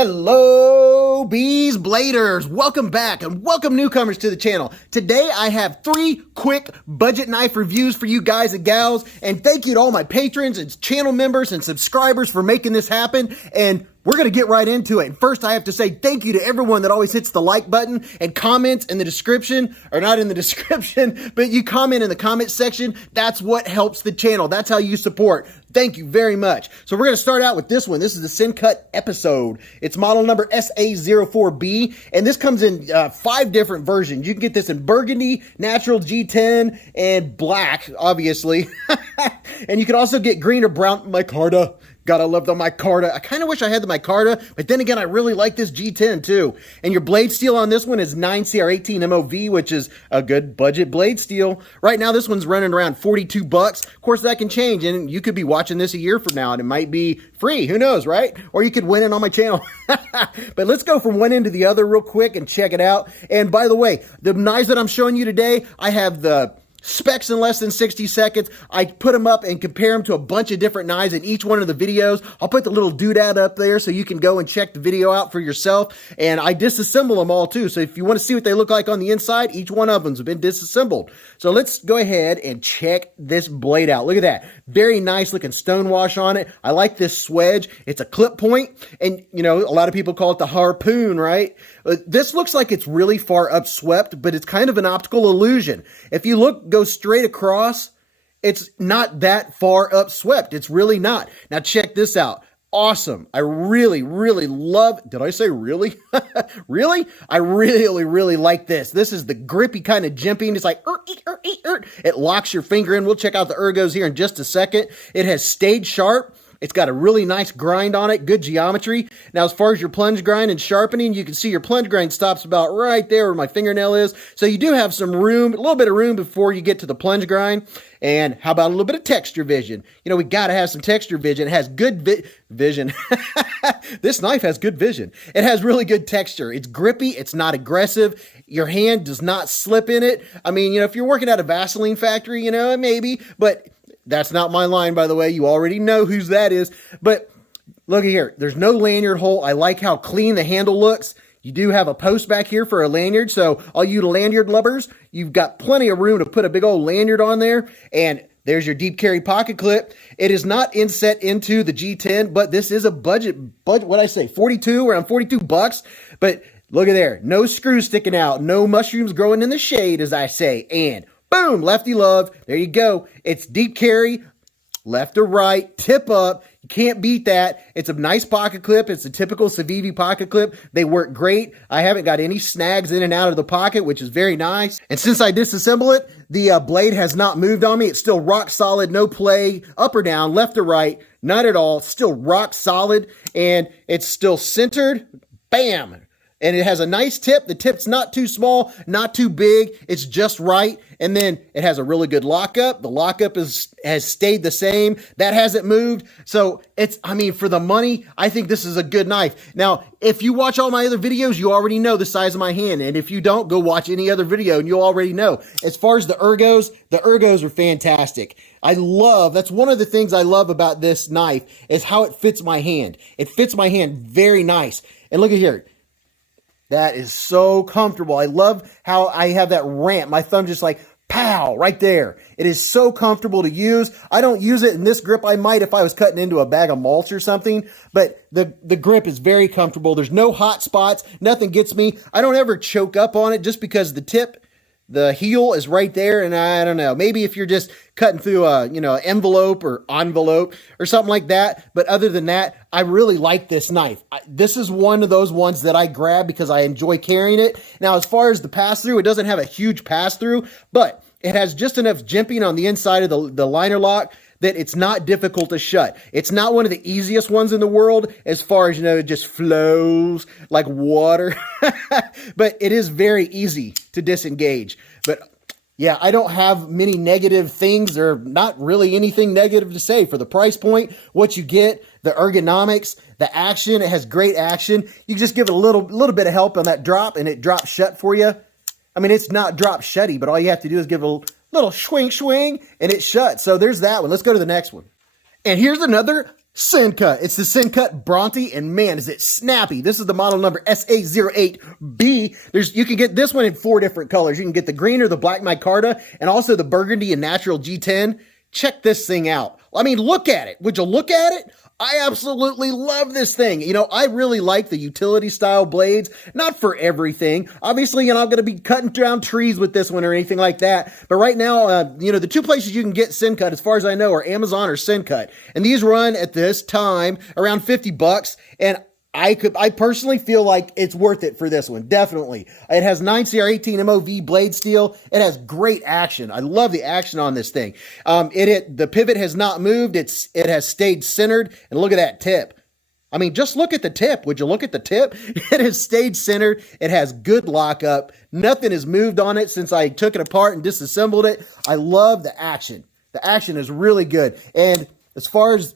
Hello, Beez Bladers. Welcome back and welcome newcomers to the channel. Today I have 3 quick budget knife reviews for you guys and gals. And thank you to all my patrons and channel members and subscribers for making this happen. And we're going to get right into it. First, I have to say thank you to everyone that always hits the like button and comments in the description, or not in the description, but you comment in the comment section. That's what helps the channel. That's how you support. Thank you very much. So we're going to start out with this one. This is the Sencut episode. It's model number SA04B, and this comes in 5 different versions. You can get this in burgundy, natural, G10, and black, obviously. And you can also get green or brown micarta. Gotta love the micarta. I kind of wish I had the micarta, but then again, I really like this G10 too. And your blade steel on this one is 9CR18 MOV, which is a good budget blade steel. Right now, this one's running around 42 bucks. Of course, that can change, and you could be watching this a year from now, and it might be free. Who knows, right? Or you could win it on my channel. But let's go from one end to the other real quick and check it out. And by the way, the knives that I'm showing you today, I have the specs in less than 60 seconds. I put them up and compare them to a bunch of different knives in each one of the videos. I'll put the little doodad up there so you can go and check the video out for yourself. And I disassemble them all too. So if you want to see what they look like on the inside, each one of them's been disassembled. So let's go ahead and check this blade out. Look at that. Very nice looking stonewash on it. I like this swedge. It's a clip point. And you know, a lot of people call it the harpoon, right? This looks like it's really far upswept, but it's kind of an optical illusion. If you go straight across, it's not that far upswept. It's really not. Now check this out. Awesome. I really, really love, did I say really? Really? I really, really like this. This is the grippy kind of jimping. It's like, it locks your finger in. We'll check out the ergos here in just a second. It has stayed sharp. It's got a really nice grind on it, good geometry. Now, as far as your plunge grind and sharpening, you can see your plunge grind stops about right there where my fingernail is. So you do have some room, a little bit of room before you get to the plunge grind. And how about a little bit of texture vision? You know, we got to have some texture vision. It has good vision. This knife has good vision. It has really good texture. It's grippy. It's not aggressive. Your hand does not slip in it. I mean, you know, if you're working at a Vaseline factory, you know, maybe, but that's not my line, by the way. You already know whose that is. But look at here. There's no lanyard hole. I like how clean the handle looks. You do have a post back here for a lanyard. So all you lanyard lovers, you've got plenty of room to put a big old lanyard on there. And there's your deep carry pocket clip. It is not inset into the G10, but this is a budget, what'd I say, 42, around 42 bucks. But look at there. No screws sticking out. No mushrooms growing in the shade, as I say. And boom, lefty love. There you go. It's deep carry, left to right, tip up. You can't beat that. It's a nice pocket clip. It's a typical Civivi pocket clip. They work great. I haven't got any snags in and out of the pocket, which is very nice. And since I disassemble it, the blade has not moved on me. It's still rock solid, no play, up or down, left or right, not at all. Still rock solid, and it's still centered. Bam! And it has a nice tip. The tip's not too small, not too big. It's just right. And then it has a really good lockup. The lockup has stayed the same. That hasn't moved. So I mean, for the money, I think this is a good knife. Now, if you watch all my other videos, you already know the size of my hand. And if you don't, go watch any other video and you'll already know. As far as the ergos are fantastic. That's one of the things I love about this knife is how it fits my hand. It fits my hand very nice. And look at here. That is so comfortable. I love how I have that ramp. My thumb just like, pow, right there. It is so comfortable to use. I don't use it in this grip. I might if I was cutting into a bag of mulch or something, but the grip is very comfortable. There's no hot spots. Nothing gets me. I don't ever choke up on it just because the heel is right there, and I don't know. Maybe if you're just cutting through a, you know, envelope or something like that. But other than that, I really like this knife. This is one of those ones that I grab because I enjoy carrying it. Now, as far as the pass-through, it doesn't have a huge pass-through, but it has just enough jimping on the inside of the liner lock that it's not difficult to shut. It's not one of the easiest ones in the world as far as, you know, it just flows like water. But it is very easy to disengage. But yeah, I don't have many negative things, or not really anything negative to say for the price point, what you get, the ergonomics, the action. It has great action. You just give it a little bit of help on that drop and it drops shut for you. I mean, it's not drop shutty, but all you have to do is give it a little swing, and it shuts. So there's that one. Let's go to the next one. And here's another Sencut. It's the Sencut Bronte, and man, is it snappy. This is the model number SA08B. You can get this one in 4 different colors. You can get the green or the black micarta, and also the burgundy and natural G10. Check this thing out. I mean, look at it. Would you look at it? I absolutely love this thing. You know, I really like the utility style blades, not for everything. Obviously, you're not going to be cutting down trees with this one or anything like that. But right now, you know, the 2 places you can get Sencut, as far as I know, are Amazon or Sencut. And these run at this time around $50. And I personally feel like it's worth it for this one. Definitely. It has 9CR18 MOV blade steel. It has great action. I love the action on this thing. The pivot has not moved. It has stayed centered. And look at that tip. I mean, just look at the tip. Would you look at the tip? It has stayed centered. It has good lockup. Nothing has moved on it since I took it apart and disassembled it. I love the action. The action is really good. And as far as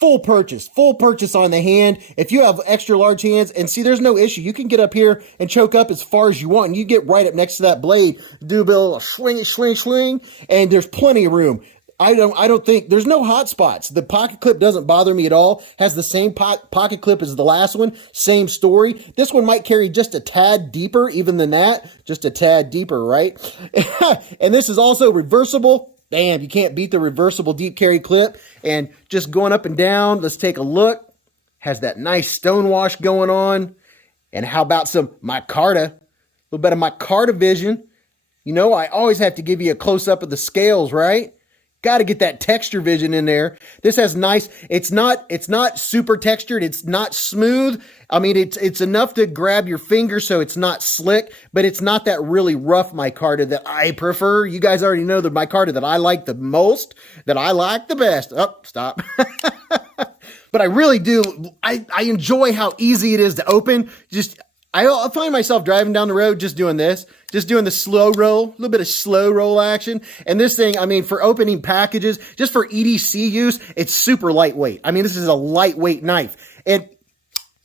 full purchase on the hand. If you have extra large hands, and see, there's no issue. You can get up here and choke up as far as you want, and you get right up next to that blade, do a little swing, and there's plenty of room. I don't think, there's no hot spots. The pocket clip doesn't bother me at all. Has the same pocket clip as the last one. Same story. This one might carry just a tad deeper even than that. Just a tad deeper, right? And this is also reversible. Damn, you can't beat the reversible deep carry clip. And just going up and down, let's take a look. Has that nice stonewash going on. And how about some micarta? A little bit of micarta vision. You know, I always have to give you a close-up of the scales, right? Got to get that texture vision in there. This has nice, it's not super textured. It's not smooth. I mean, it's enough to grab your finger so it's not slick, but it's not that really rough micarta that I prefer. You guys already know the micarta that I like the most, that I like the best. Oh, stop. But I really do. I enjoy how easy it is to open. I find myself driving down the road just doing this, just doing the slow roll, a little bit of slow roll action. And this thing, I mean, for opening packages, just for EDC use, it's super lightweight. I mean, this is a lightweight knife. And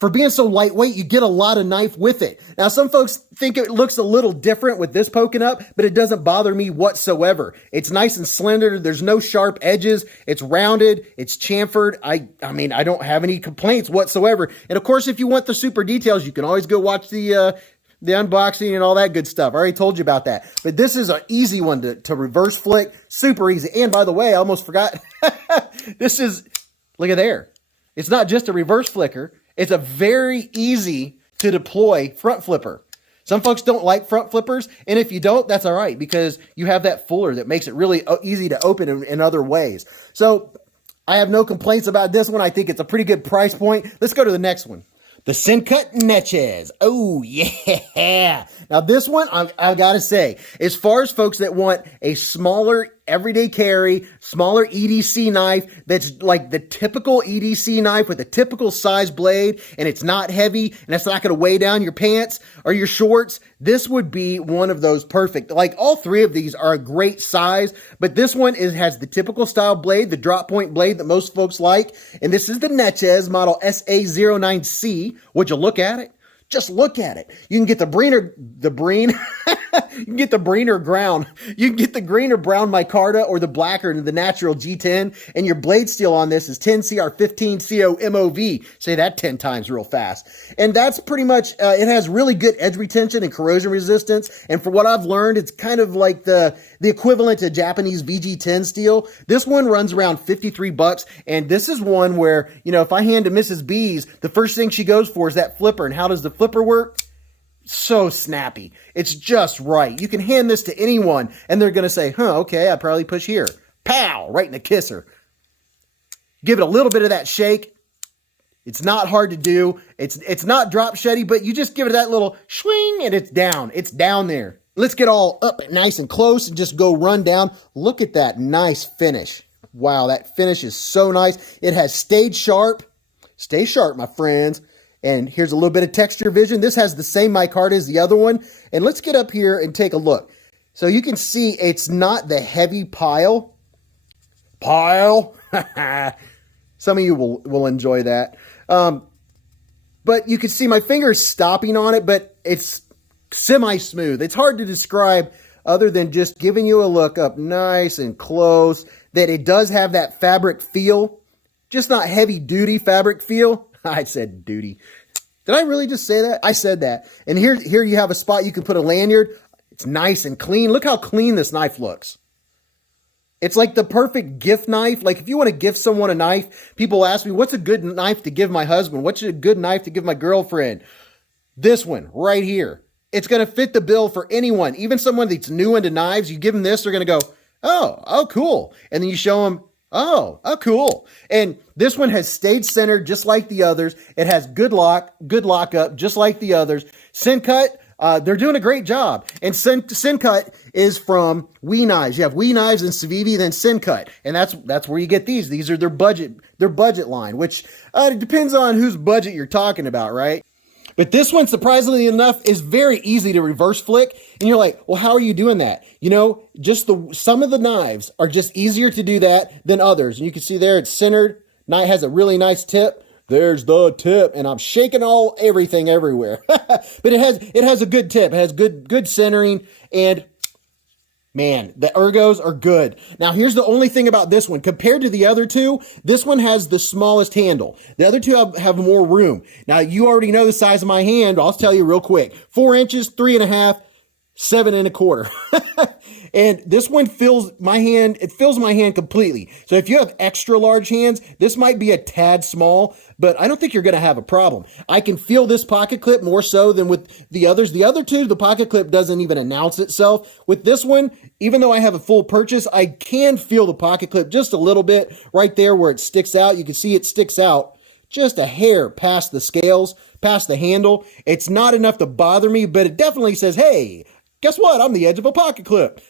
for being so lightweight, you get a lot of knife with it. Now, some folks think it looks a little different with this poking up, but it doesn't bother me whatsoever. It's nice and slender. There's no sharp edges. It's rounded. It's chamfered. I mean, I don't have any complaints whatsoever. And of course, if you want the super details, you can always go watch the unboxing and all that good stuff. I already told you about that. But this is an easy one to reverse flick. Super easy. And by the way, I almost forgot. This is, look at there. It's not just a reverse flicker. It's a very easy to deploy front flipper. Some folks don't like front flippers, and if you don't, that's all right, because you have that fuller that makes it really easy to open in other ways. So I have no complaints about this one. I think it's a pretty good price point. Let's go to the next one. The Sencut Neches. Oh, yeah. Now, this one, I've got to say, as far as folks that want a smaller everyday carry, smaller EDC knife that's like the typical EDC knife with a typical size blade, and it's not heavy, and it's not going to weigh down your pants or your shorts, this would be one of those perfect. Like, all 3 of these are a great size, but this one has the typical style blade, the drop point blade that most folks like, and this is the Neches model SA09C. Would you look at it? Just look at it. You can get the you can get the green or brown micarta or the black or the natural G10, and your blade steel on this is 10CR15 CO MOV. Say that 10 times real fast. And that's pretty much, it has really good edge retention and corrosion resistance. And for what I've learned, it's kind of like the equivalent to Japanese VG10 steel. This one runs around $53, and this is one where, you know, if I hand to Mrs. Beez, the first thing she goes for is that flipper. And how does the flipper work? So snappy. It's just right. You can hand this to anyone, and they're going to say, huh, okay, I probably push here. Pow! Right in the kisser. Give it a little bit of that shake. It's not hard to do. It's not drop sheddy, but you just give it that little swing, and it's down. It's down there. Let's get all up nice and close and just go run down. Look at that nice finish. Wow, that finish is so nice. It has stayed sharp. Stay sharp, my friends. And here's a little bit of texture vision. This has the same micarta as the other one. And let's get up here and take a look. So you can see it's not the heavy pile. Some of you will enjoy that. But you can see my finger is stopping on it, but it's semi-smooth. It's hard to describe other than just giving you a look up nice and close, that it does have that fabric feel. just not heavy duty fabric feel. I said duty. Did I really just say that? I said that. And here you have a spot you can put a lanyard. It's nice and clean. Look how clean this knife looks. It's like the perfect gift knife. Like if you want to gift someone a knife, people ask me, what's a good knife to give my husband? What's a good knife to give my girlfriend? This one right here. It's going to fit the bill for anyone. Even someone that's new into knives, you give them this, they're going to go, oh, cool. And then you show them, oh, cool. And this one has stayed centered just like the others. It has good lockup, just like the others. Sencut, they're doing a great job. And Sencut is from WE Knives. You have WE Knives and Civivi, then Sencut. And that's where you get these. These are their budget line, which it depends on whose budget you're talking about, right? But this one, surprisingly enough, is very easy to reverse flick. And you're like, well, how are you doing that? You know, some of the knives are just easier to do that than others. And you can see there, it's centered. Knife has a really nice tip. There's the tip. And I'm shaking everything everywhere. But it has a good tip. It has good centering. And man, the Ergos are good. Now, here's the only thing about this one. Compared to the other two, this one has the smallest handle. The other two have more room. Now, you already know the size of my hand. I'll tell you real quick. 4 inches, 3.5, 7 1/4. And this one fills my hand. It fills my hand completely. So if you have extra large hands, this might be a tad small, but I don't think you're going to have a problem. I can feel this pocket clip more so than with the others. The other two, the pocket clip doesn't even announce itself. With this one, even though I have a full purchase, I can feel the pocket clip just a little bit right there where it sticks out. You can see it sticks out just a hair past the scales, past the handle. It's not enough to bother me, but it definitely says, hey, guess what? I'm the edge of a pocket clip.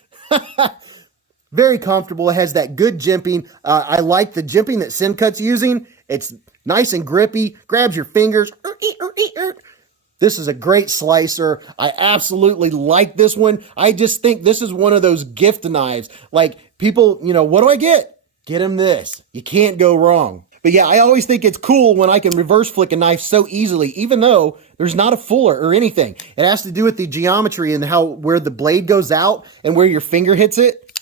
Very comfortable. It has that good jimping. I like the jimping that Sencut's using. It's nice and grippy. Grabs your fingers. This is a great slicer. I absolutely like this one. I just think this is one of those gift knives. Like people, what do I get? Get them this. You can't go wrong. But yeah, I always think it's cool when I can reverse flick a knife so easily, even though there's not a fuller or anything. It has to do with the geometry and where the blade goes out and where your finger hits it.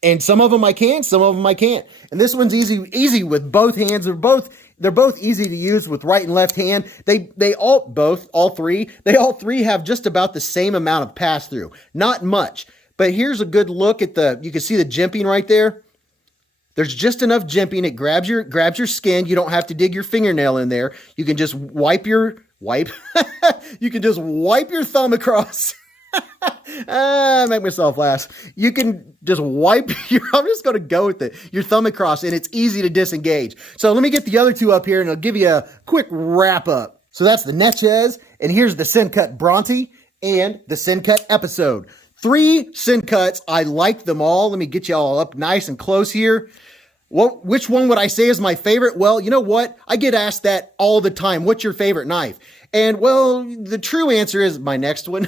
And some of them I can, some of them I can't. And this one's easy with both hands. They're both easy to use with right and left hand. All three have just about the same amount of pass through. Not much. But here's a good look at you can see the jimping right there. There's just enough jimping. It grabs your skin. You don't have to dig your fingernail in there. You can just you can just wipe your thumb across. Make myself laugh. You can just I'm just going to go with it. Your thumb across, and it's easy to disengage. So let me get the other two up here, and I'll give you a quick wrap up. So that's the Neches, and here's the Sencut Bronte and the Sencut Episode. 3 Sencuts. I like them all. Let me get you all up nice and close here. Which one would I say is my favorite? Well, you know what? I get asked that all the time. What's your favorite knife? And well, the true answer is my next one.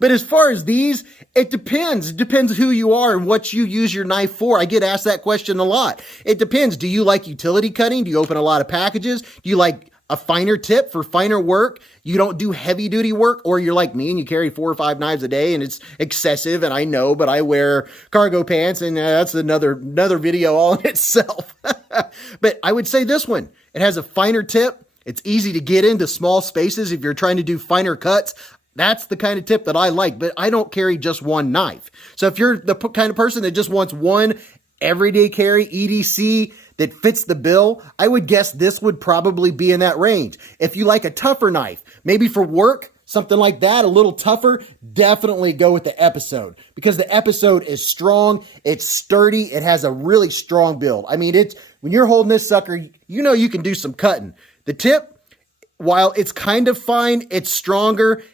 But as far as these, it depends. It depends who you are and what you use your knife for. I get asked that question a lot. It depends. Do you like utility cutting? Do you open a lot of packages? Do you like a finer tip for finer work? You don't do heavy duty work, or you're like me and you carry 4 or 5 knives a day and it's excessive, and I know, but I wear cargo pants, and that's another video all in itself. But I would say this one, it has a finer tip. It's easy to get into small spaces if you're trying to do finer cuts. That's the kind of tip that I like, but I don't carry just one knife. So if you're the kind of person that just wants one everyday carry EDC that fits the bill, I would guess this would probably be in that range. If you like a tougher knife, maybe for work, something like that, a little tougher, definitely go with the Episode, because the Episode is strong, it's sturdy, it has a really strong build. I mean, when you're holding this sucker, you can do some cutting. The tip, while it's kind of fine, it's stronger.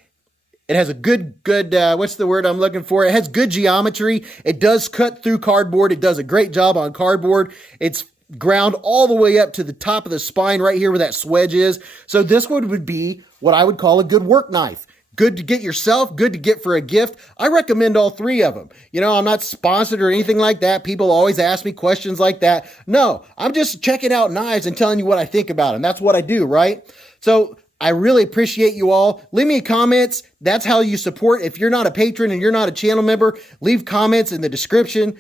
It has a good, what's the word I'm looking for? It has good geometry. It does cut through cardboard. It does a great job on cardboard. It's ground all the way up to the top of the spine right here where that swedge is. So this one would be what I would call a good work knife. Good to get yourself, good to get for a gift. I recommend all 3 of them. I'm not sponsored or anything like that. People always ask me questions like that. No, I'm just checking out knives and telling you what I think about them. That's what I do, right? So I really appreciate you all. Leave me comments. That's how you support. If you're not a patron and you're not a channel member, leave comments in the description.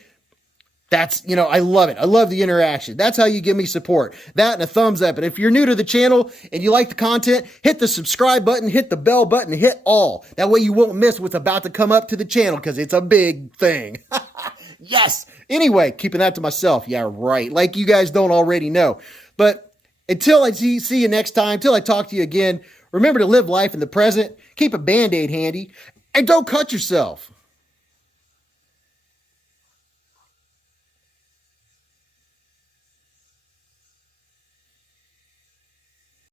That's, I love it. I love the interaction. That's how you give me support. That and a thumbs up. And if you're new to the channel and you like the content, hit the subscribe button, hit the bell button, hit all. That way you won't miss what's about to come up to the channel because it's a big thing. Yes. Anyway, keeping that to myself. Yeah, right. Like you guys don't already know. But until I see you next time, until I talk to you again, remember to live life in the present, keep a Band-Aid handy, and don't cut yourself.